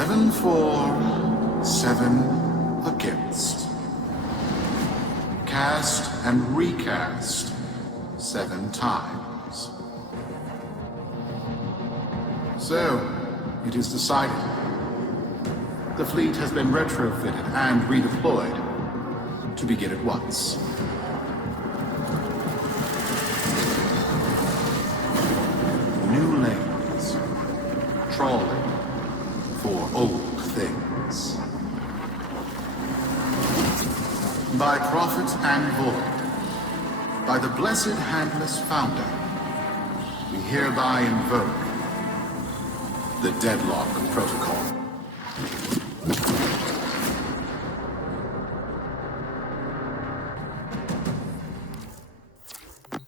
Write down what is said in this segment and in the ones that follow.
7 for, 7 against. Cast and recast 7 times. So, it is decided. The fleet has been retrofitted and redeployed to begin at once. New lanes, trawling for old things. By prophet and void, by the blessed handless founder, we hereby invoke the Deadlock Protocol.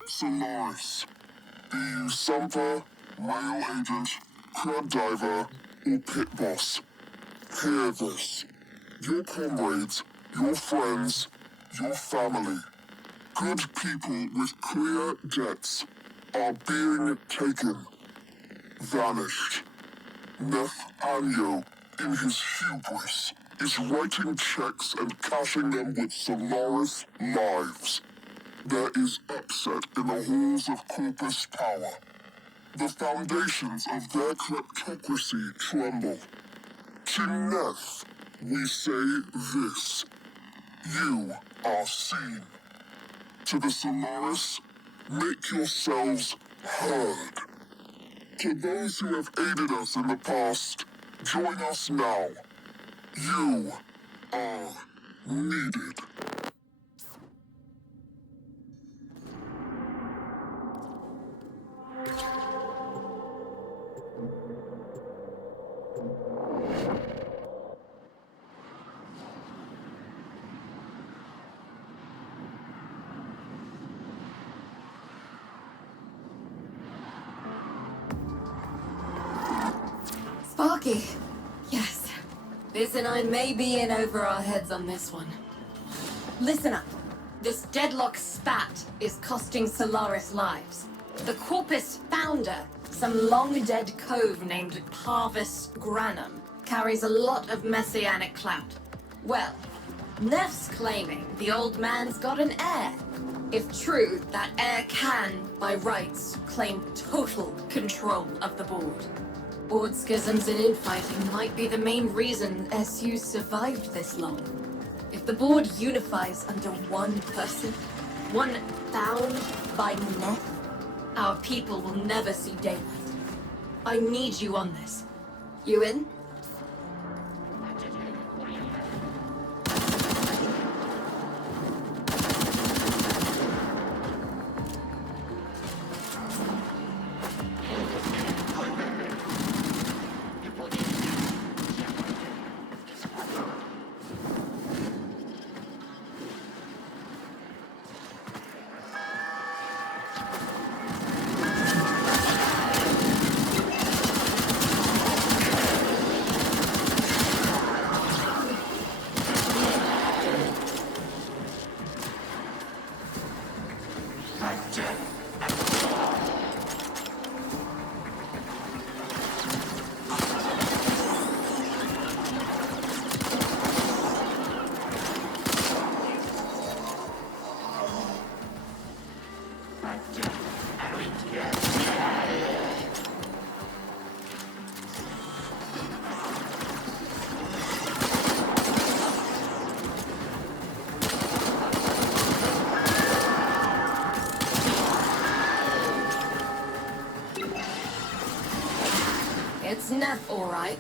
Solaris. Be you Sumper, rail agent, crab diver, or pit boss. Hear this. Your comrades, your friends, your family, good people with clear debts are being taken. Vanished. Nef Эньo, in his hubris, is writing checks and cashing them with Solaris lives. There is upset in the halls of Corpus power. The foundations of their kleptocracy tremble. To Nef, we say this. You are seen. To the Solaris, make yourselves heard. To those who have aided us in the past, join us now. You are needed. Sparky. Yes. Biz and I may be in over our heads on this one. Listen up. This deadlock spat is costing Solaris lives. The Corpus founder, some long-dead cove named Parvosa Gränuma, carries a lot of messianic clout. Well, Nef's claiming the old man's got an heir. If true, that heir can, by rights, claim total control of the board. Board schisms and infighting might be the main reason SU survived this long. If the board unifies under one person, one bound by Nef, our people will never see daylight. I need you on this. You in? It's Nef, all right.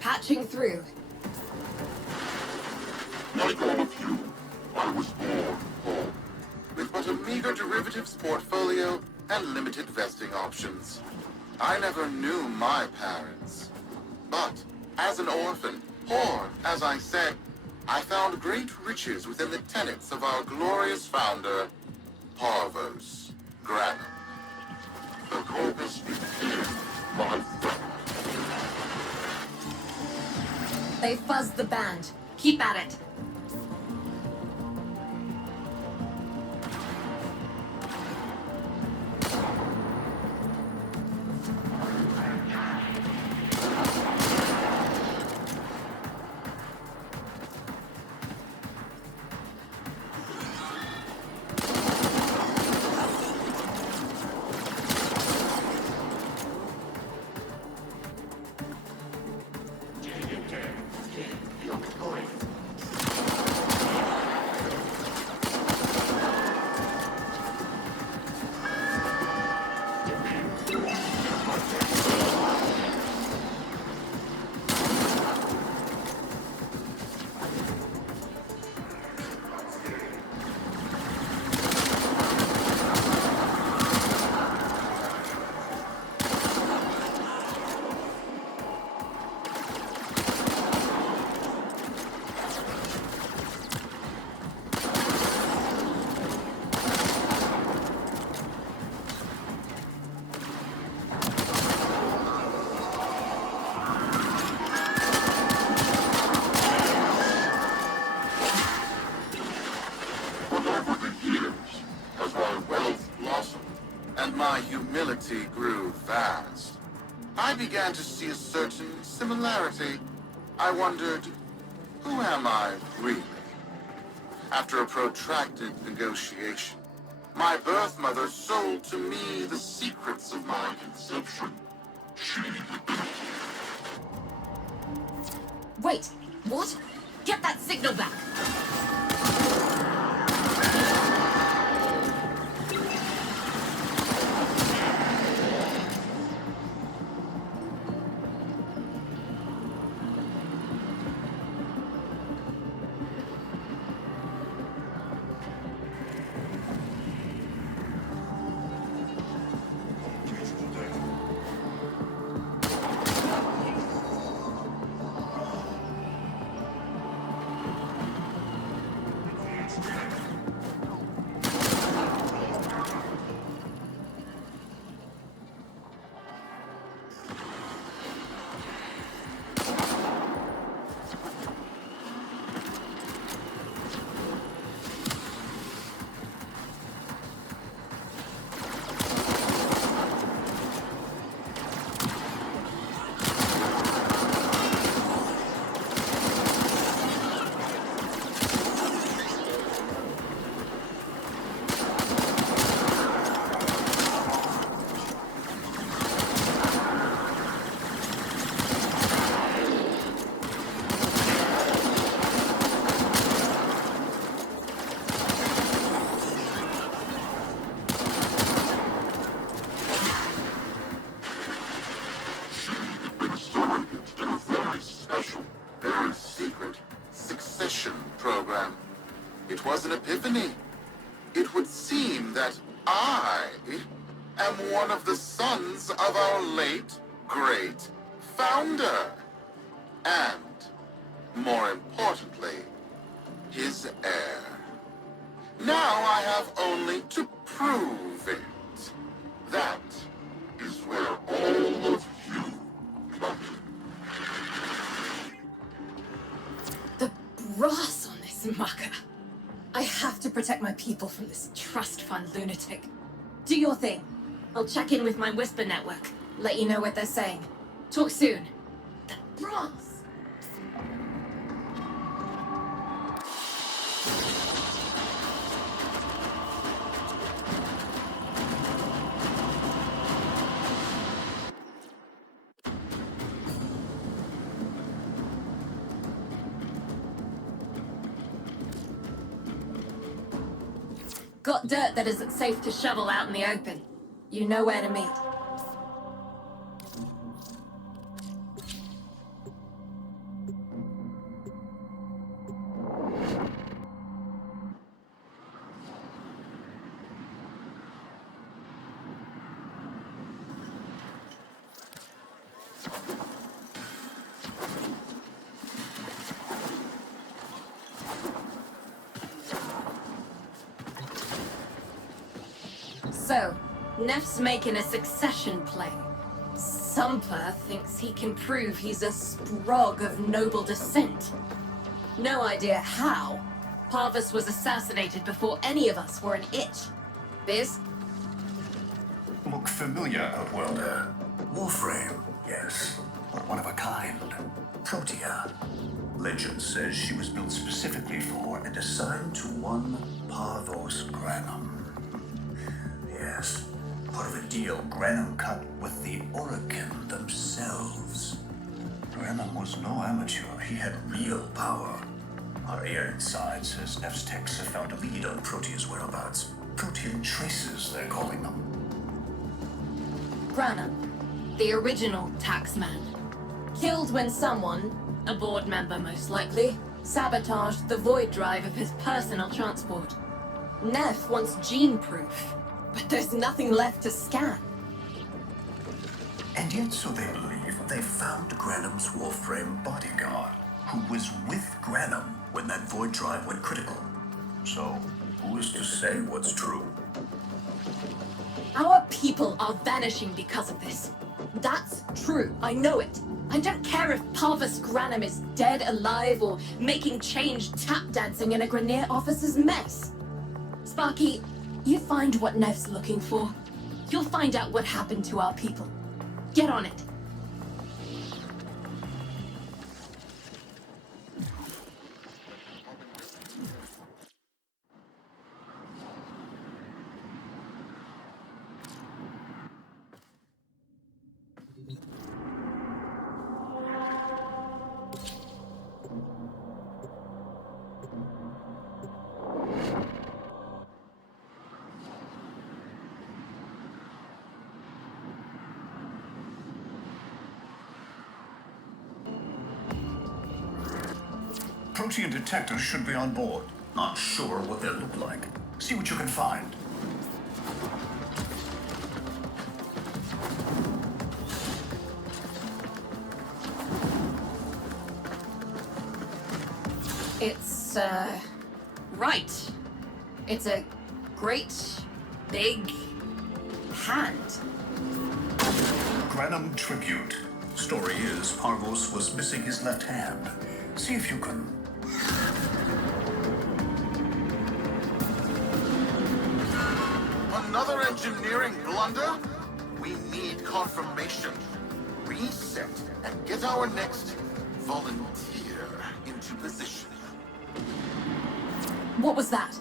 Patching through. Like all of you, I was born home. With but a meager derivatives portfolio and limited vesting options. I never knew my parents. But, as an orphan, poor, as I said, I found great riches within the tenets of our glorious founder, Parvos Granum. The Corpus is my friend. They fuzzed the band. Keep at it. I began to see a certain similarity. I wondered, who am I really? After a protracted negotiation, my birth mother sold to me the secrets of my conception. Wait, what? Get that signal back! It was an epiphany. It would seem that I am one of the sons of our late, great founder. And, more importantly, his heir. Now I have only to prove it. That is where all of you come in. The brass on this mucker. I have to protect my people from this trust fund lunatic. Do your thing. I'll check in with my whisper network. Let you know what they're saying. Talk soon. The brass. Got dirt that isn't safe to shovel out in the open. You know where to meet. So, Nef's making a succession play. Sumper thinks he can prove he's a sprog of noble descent. No idea how. Parvus was assassinated before any of us were an itch. Biz? Look familiar, Outworlder. Warframe, yes. But one of a kind. Protea. Legend says she was built specifically for and assigned to one Parvos Gränum. Yes, part of a deal Gränum cut with the Orokin themselves. Gränum was no amateur. He had real power. Our air inside says Nef's techs have found a lead on Protea's whereabouts. Protean traces, they're calling them. Gränum, the original taxman. Killed when someone, a board member most likely, sabotaged the void drive of his personal transport. Nef wants gene proof. But there's nothing left to scan. And yet, so they believe, they found Granum's Warframe bodyguard, who was with Granum when that void drive went critical. So, who is to say what's true? Our people are vanishing because of this. That's true, I know it. I don't care if Parvus Granum is dead, alive, or making change tap dancing in a Grenier officer's mess. Sparky, you find what Nef's looking for. You'll find out what happened to our people. Get on it. Protean detectors should be on board. Not sure what they look like. See what you can find. It's, right. It's a great, big hand. Granum tribute. Story is, Parvos was missing his left hand. See if you can... Another engineering blunder? We need confirmation. Reset and get our next volunteer into position. What was that?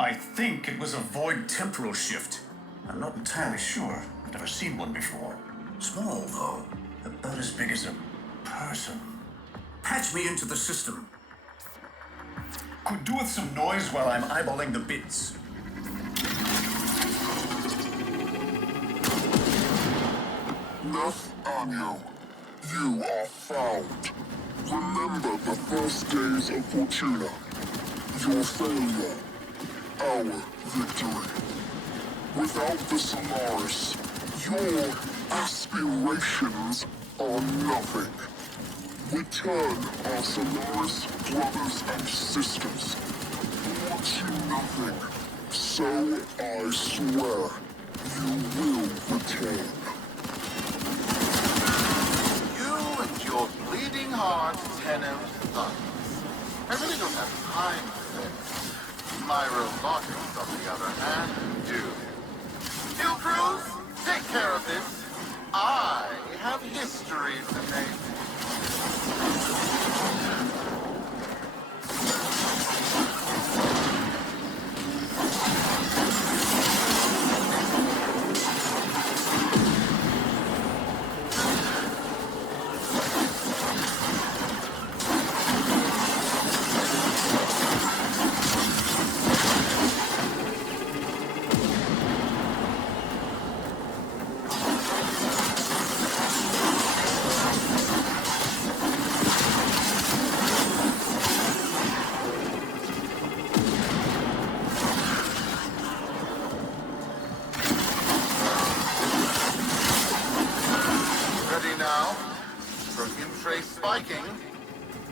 I think it was a void temporal shift. I'm not entirely sure. I've never seen one before. Small, though. About as big as a person. Patch me into the system. Could do with some noise while I'm eyeballing the bits. Nef Эньo, you are found. Remember the first days of Fortuna. Your failure, our victory. Without the Solaris, your aspirations are nothing. Return our Solaris brothers and sisters. More to nothing. So I swear, you will return. You and your bleeding heart, Tenno thugs. I really don't have time for this. My robotics, on the other hand, do. Steel crews, take care of this. I have history to make.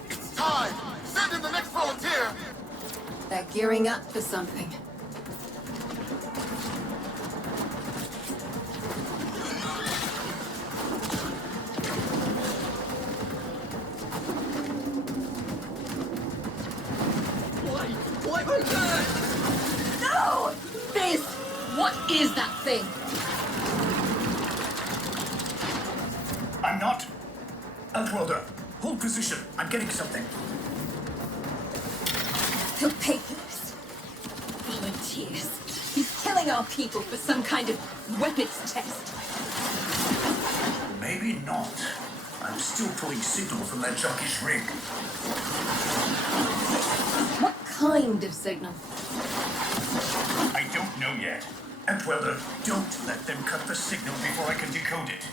It's time! Send in the next volunteer! They're gearing up for something. What was that? No! This! What is that thing? I'm not. Outworlder, hold position. I'm getting something. He'll pay for this. Volunteers. He's killing our people for some kind of weapons test. Maybe not. I'm still pulling signal from that jockey's rig. What kind of signal? I don't know yet. Outworlder, don't let them cut the signal before I can decode it.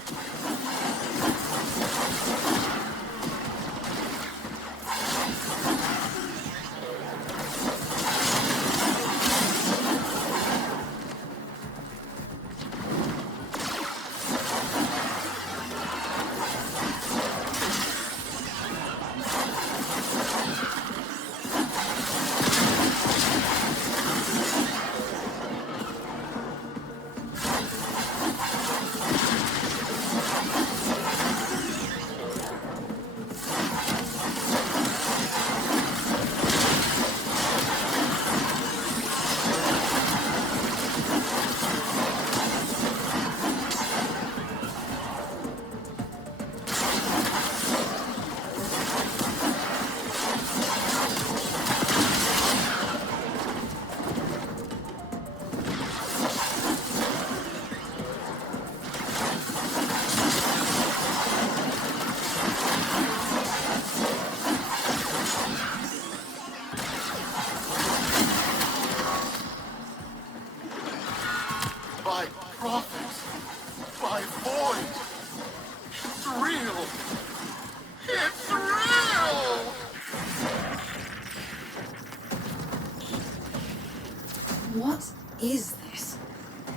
is this?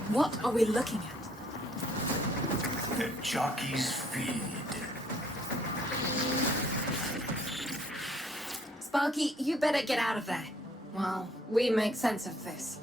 What are we looking at? The jockey's feed. Sparky, you better get out of there. Well, we make sense of this.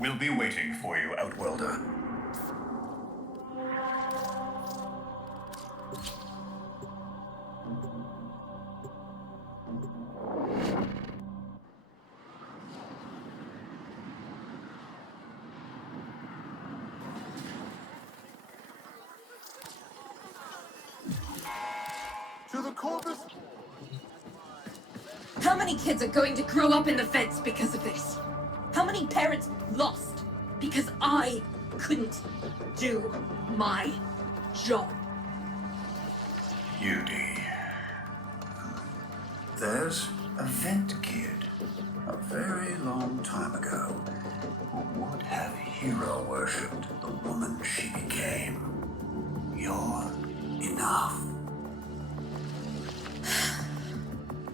We'll be waiting for you, Outworlder. To the Corpus. How many kids are going to grow up in the feds because of this? How many parents lost because I couldn't do my job? Beauty. There's a vent kid, a very long time ago, who would have hero worshipped the woman she became. You're enough.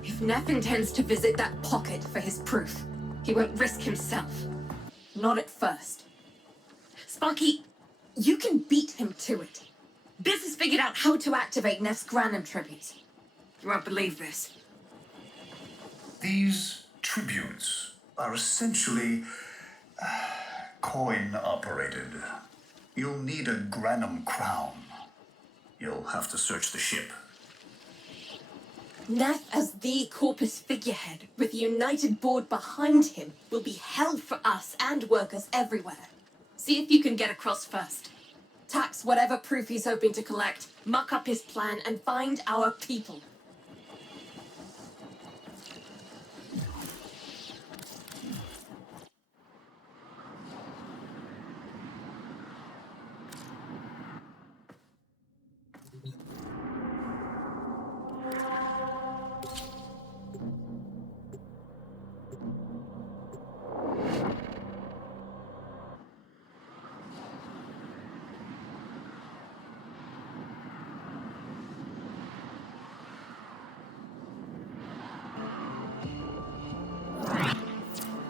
If Nef intends to visit that pocket for his proof, he won't risk himself. Not at first. Sparky, you can beat him to it. Biz has figured out how to activate Nef's Granum tributes. You won't believe this. These tributes are essentially coin-operated. You'll need a Granum crown. You'll have to search the ship. Nef as the Corpus figurehead, with a united board behind him, will be hell for us and workers everywhere. See if you can get across first. Tax whatever proof he's hoping to collect, muck up his plan, and find our people.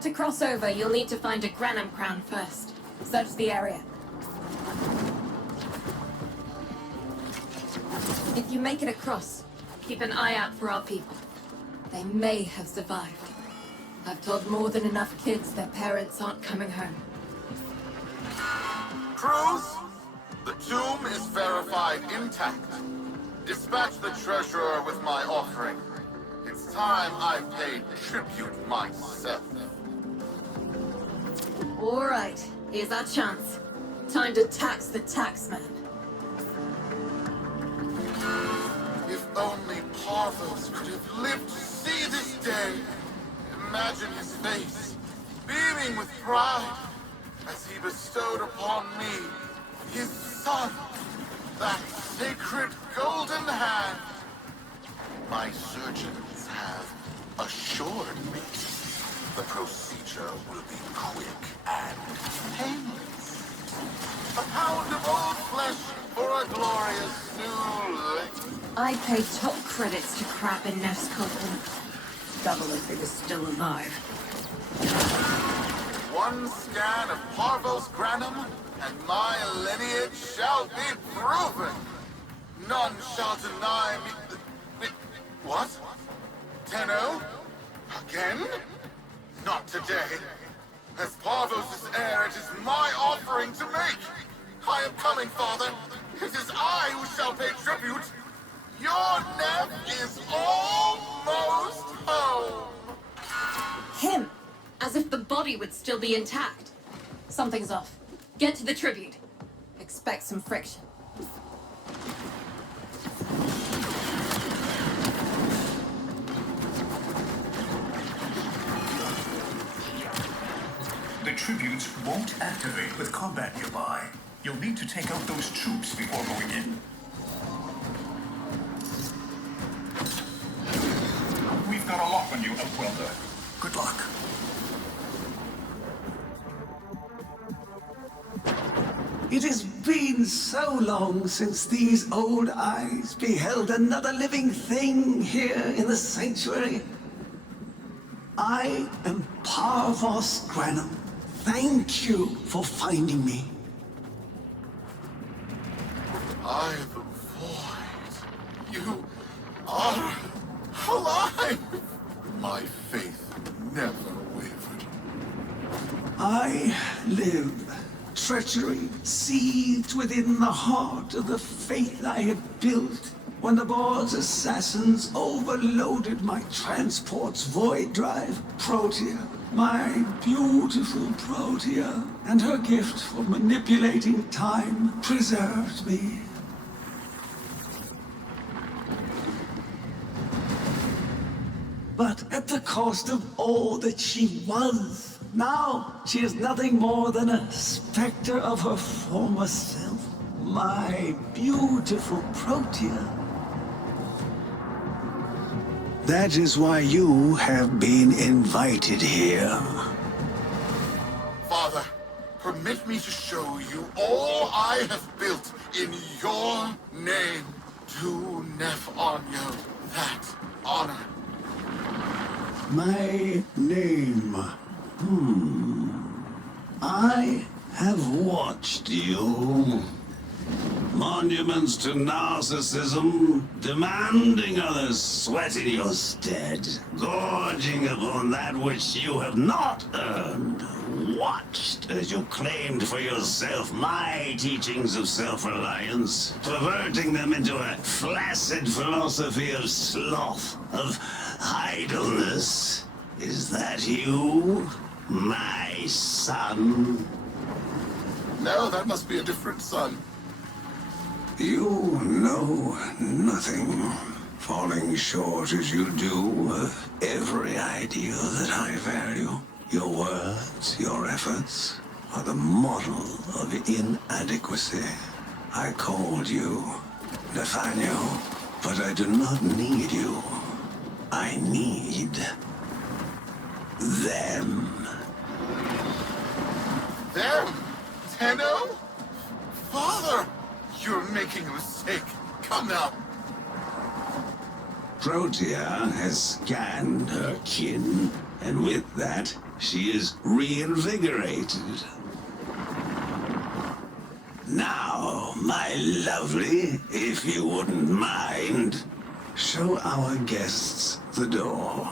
To cross over, you'll need to find a Granum crown first. Search the area. If you make it across, keep an eye out for our people. They may have survived. I've told more than enough kids their parents aren't coming home. Crews, the tomb is verified intact. Dispatch the treasurer with my offering. It's time I paid tribute myself. All right, here's our chance. Time to tax the taxman. If only Parvos could have lived to see this day. Imagine his face, beaming with pride, as he bestowed upon me, his son, that sacred golden hand. My surgeons have assured me the procedure will be quick and painless. A pound of old flesh for a glorious new length. I pay top credits to crap in Nef's coffin. Double if it is still alive. One scan of Parvos Granum, and my lineage shall be proven. None shall deny me. What? Tenno? Again? Not today. As Parvos' heir, it is my offering to make. I am coming, Father. It is I who shall pay tribute. Your Nef is almost home. Him! As if the body would still be intact. Something's off. Get to the tribute. Expect some friction. tributes won't activate with combat nearby. You'll need to take out those troops before going in. We've got a lock on you, Outwelder. Good luck. It has been so long since these old eyes beheld another living thing here in the sanctuary. I am Parvos Grэнum. Thank you for finding me. I, the void. You are alive! My faith never wavered. I live. Treachery seethed within the heart of the faith I had built when the board's assassins overloaded my transport's void drive, Protea, my beautiful Protea, and her gift for manipulating time preserved me. But at the cost of all that she was. Now, she is nothing more than a specter of her former self. My beautiful Protea. That is why you have been invited here. Father, permit me to show you all I have built in your name. To Nef Эньo that honor. My name. I have watched you. Monuments to narcissism, demanding others sweat in your stead, gorging upon that which you have not earned. Watched as you claimed for yourself my teachings of self-reliance, perverting them into a flaccid philosophy of sloth, of idleness. Is that you? My son? No, that must be a different son. You know nothing, falling short as you do of every ideal that I value. Your words, your efforts, are the model of inadequacy. I called you Nef Эньo, but I do not need you. I need them. Them? Tenno? Father! You're making a mistake. Come now. Protea has scanned her kin, and with that, she is reinvigorated. Now, my lovely, if you wouldn't mind, show our guests the door.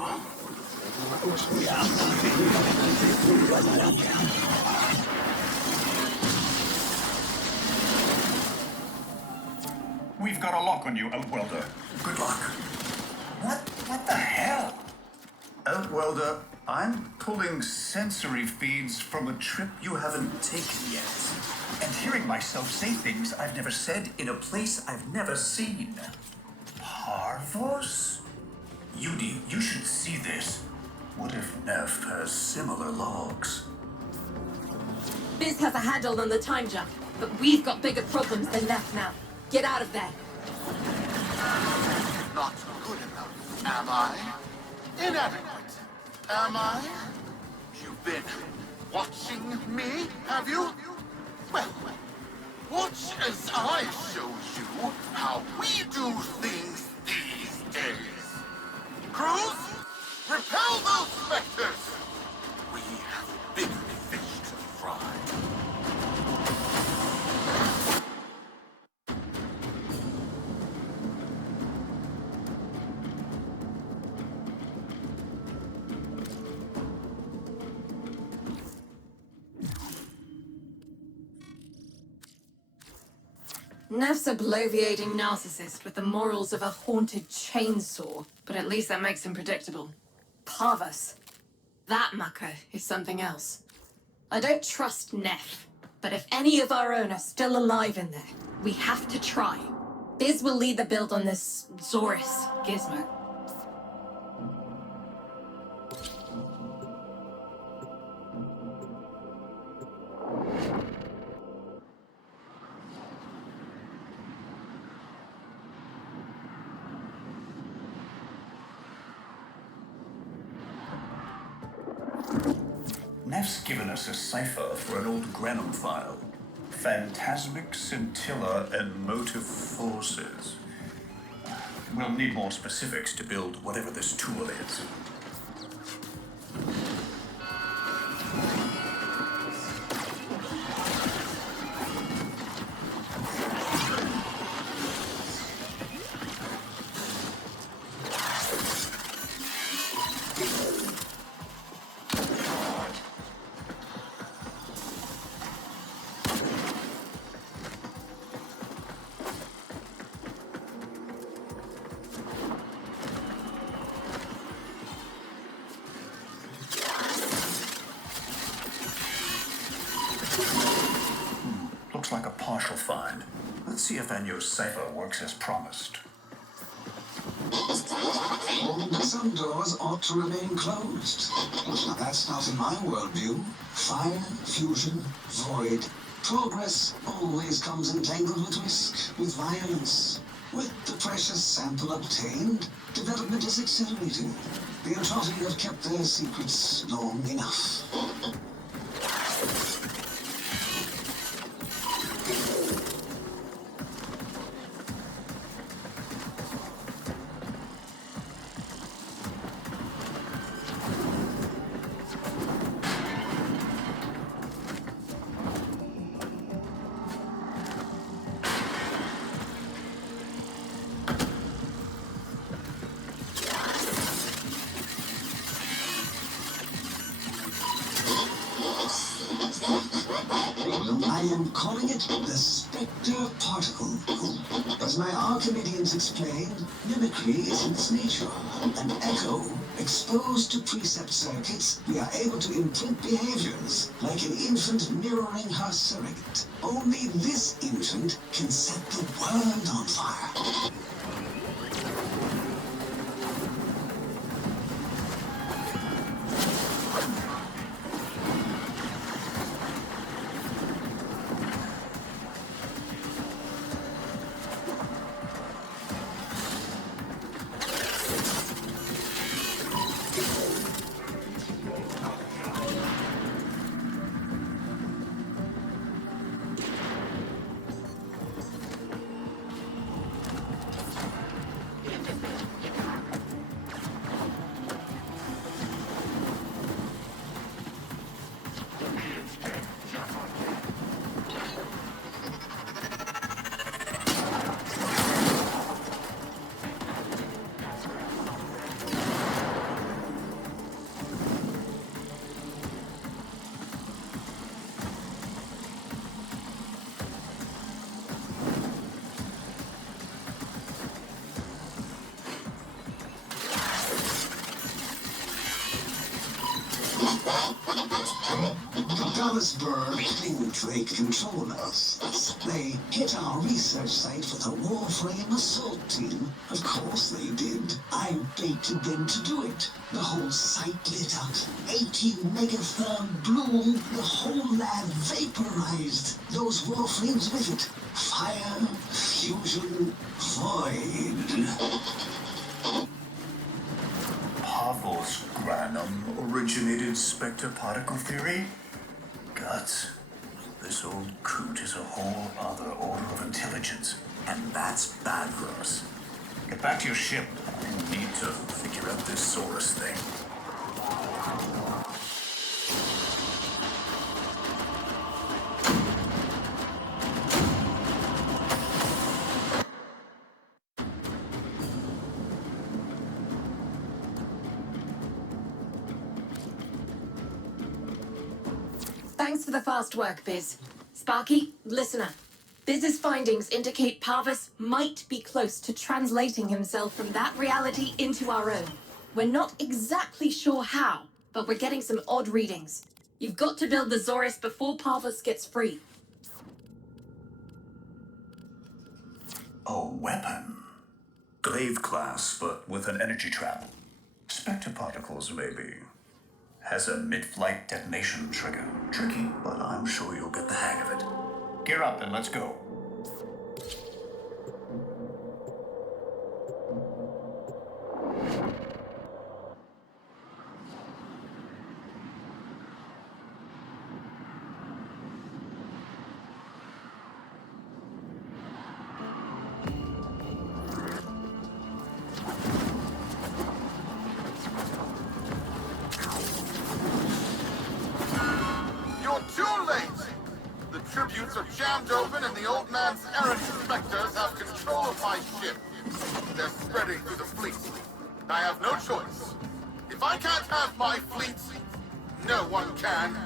We've got a lock on you, Outwelder. Good luck. What the hell? Outwelder, I'm pulling sensory feeds from a trip you haven't taken yet. And hearing myself say things I've never said in a place I've never seen. Parvos? Yudi, you should see this. What if Nef has similar logs? Biz has a handle on the time jump, but we've got bigger problems than Nef now. Get out of there. Not good enough, am I? Inadequate, am I? You've been watching me, have you? Well, watch as I show you how we do things these days. Crews, repel those specters! We have bigger fish to fry. Nef's a bloviating narcissist with the morals of a haunted chainsaw, but at least that makes him predictable. Parvos. That mucker is something else. I don't trust Nef, but if any of our own are still alive in there, we have to try. Biz will lead the build on this Zorus gizmo. Nef's given us a cipher for an old Granum file. Phantasmic scintilla and motive forces. We'll need more specifics to build whatever this tool is. Looks like a partial find. Let's see if Enyo's cipher works as promised. Some doors ought to remain closed. That's not in my worldview. Fire, fusion, void. Progress always comes entangled with risk, with violence. With the precious sample obtained, development is accelerating. The Autonomy have kept their secrets long enough. I am calling it the Spectre Particle. As my Archimedeans explained, mimicry is in its nature. An echo, exposed to precept circuits, we are able to imprint behaviors, like an infant mirroring her surrogate. Only this infant can set the world on fire. Burn think they control us. They hit our research site with a Warframe assault team. Of course they did. I baited them to do it. The whole site lit up. 80 megatherm bloom. The whole lab vaporized. Those Warframes with it. Fire, fusion, void. Parvos Gränum originated Spectre particle theory? Guts. This old coot is a whole other order of intelligence, and that's bad for us. Get back to your ship. I need to figure out this Saurus thing. Thanks for the fast work, Biz. Sparky, listener. Biz's findings indicate Parvus might be close to translating himself from that reality into our own. We're not exactly sure how, but we're getting some odd readings. You've got to build the Zorus before Parvus gets free. A weapon. Glaive class, but with an energy trap. Spectre particles, maybe. Has a mid-flight detonation trigger. Tricky, but I'm sure you'll get the hang of it. Gear up and let's go. and the old man's errant specters have control of my ship. They're spreading through the fleet. I have no choice. If I can't have my fleet, no one can.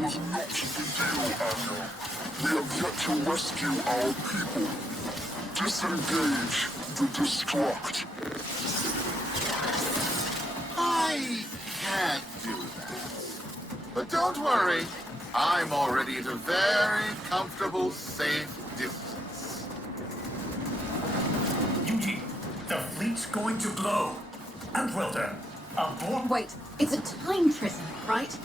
Was not the deal, Enyo. We have yet to rescue our people. Disengage the destruct. I can't do that. But don't worry. I'm already at a very comfortable, safe distance. Yuji, the fleet's going to blow. Antwelder, aboard. Wait, it's a time prison, right?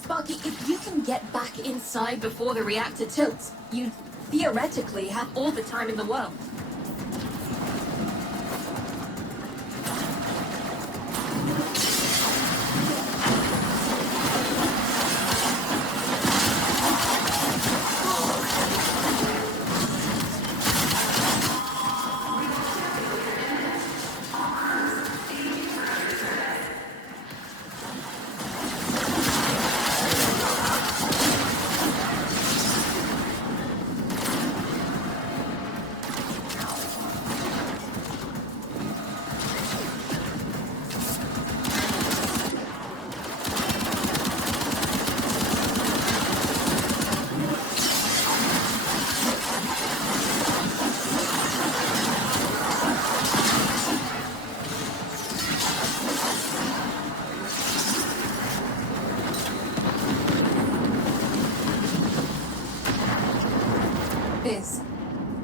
Sparky, if you can get back inside before the reactor tilts, you theoretically have all the time in the world.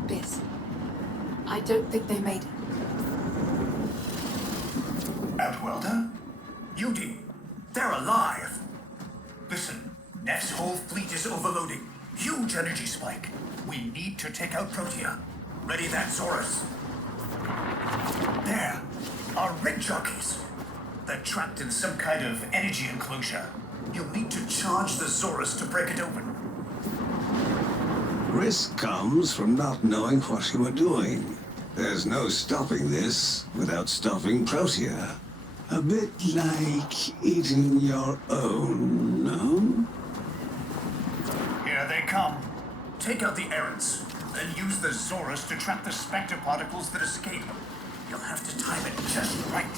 Biz. I don't think they made it. Antwelder? Yuji, they're alive. Listen, Nef's whole fleet is overloading. Huge energy spike. We need to take out Protea. Ready that, Zorus. There, our rig jockeys. They're trapped in some kind of energy enclosure. You'll need to charge the Zorus to break it open. Risk comes from not knowing what you are doing. There's no stopping this without stopping Protea. A bit like eating your own, no? Here they come. Take out the errants, then use the Zorus to trap the specter particles that escape. You'll have to time it just right.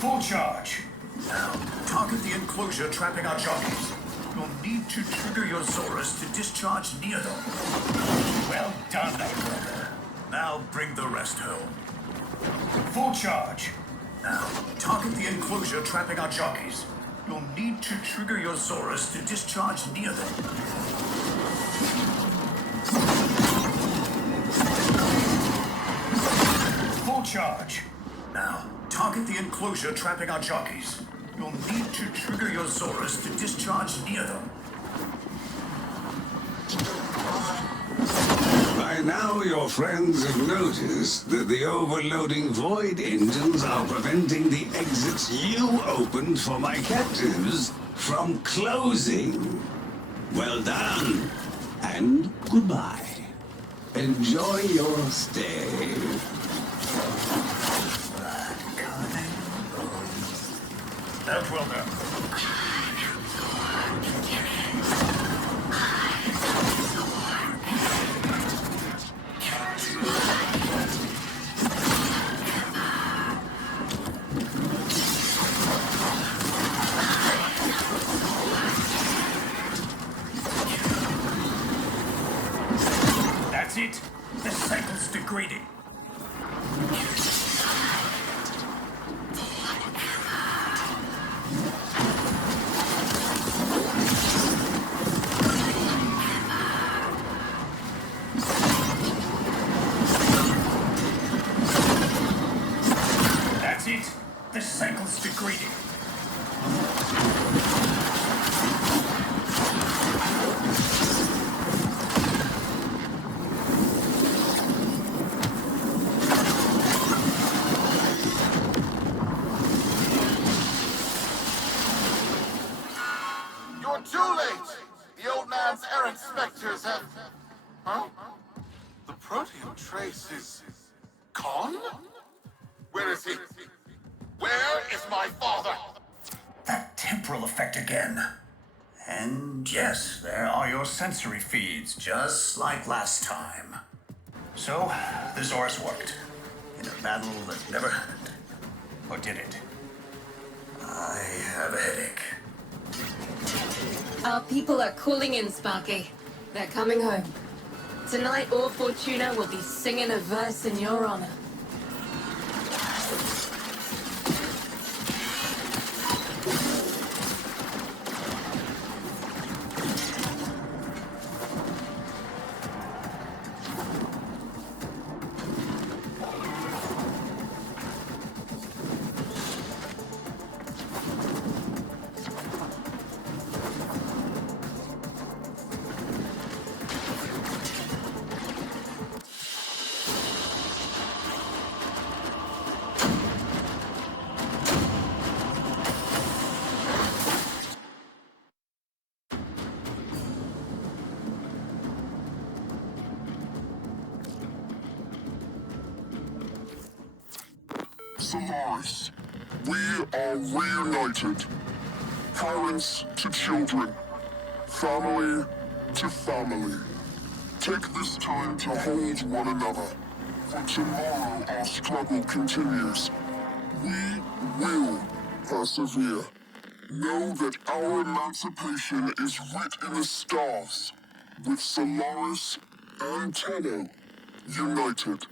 Full charge. Now, target the enclosure trapping our jockeys. You'll need to trigger your Zorus to discharge near them. Well done, brother. Now bring the rest home. Full charge. Now, target the enclosure trapping our jockeys. You'll need to trigger your Zorus to discharge near them. Full charge. Now, target the enclosure trapping our jockeys. You'll need to trigger your Zorus to discharge near them. By now, your friends have noticed that the overloading void engines are preventing the exits you opened for my captives from closing. Well done, and goodbye. Enjoy your stay. That will do. That's it. The cycle's degrading. That's it. The cycle's degrading. my father! That temporal effect again. And yes, there are your sensory feeds, just like last time. So, the Zorus worked. In a battle that never happened. Or did it? I have a headache. Our people are calling in, Sparky. They're coming home. Tonight, all Fortuna will be singing a verse in your honor. Solaris, we are reunited. Parents to children. Family to family. Take this time to hold one another. For tomorrow our struggle continues. We will persevere. Know that our emancipation is writ in the stars. With Solaris and Tenno united.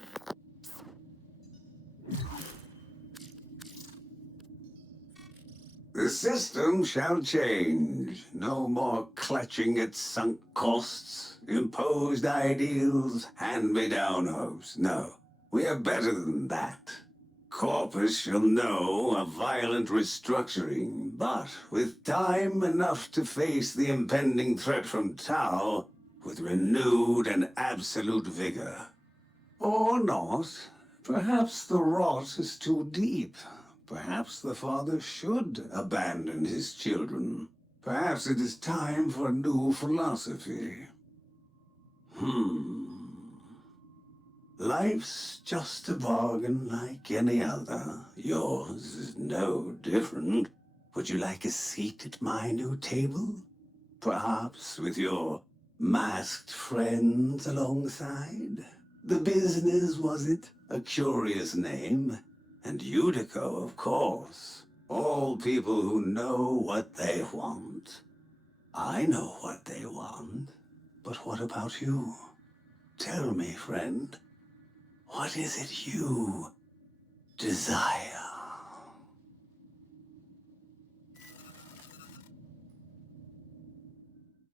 The system shall change. No more clutching at sunk costs, imposed ideals, hand-me-down hopes. No, we are better than that. Corpus shall know a violent restructuring, but with time enough to face the impending threat from Tau with renewed and absolute vigor. Or not. Perhaps the rot is too deep. Perhaps the father should abandon his children. Perhaps it is time for a new philosophy. Life's just a bargain like any other. Yours is no different. Would you like a seat at my new table? Perhaps with your masked friends alongside? The business, was it? A curious name. And Udico, of course. All people who know what they want. I know what they want. But what about you? Tell me, friend. What is it you desire?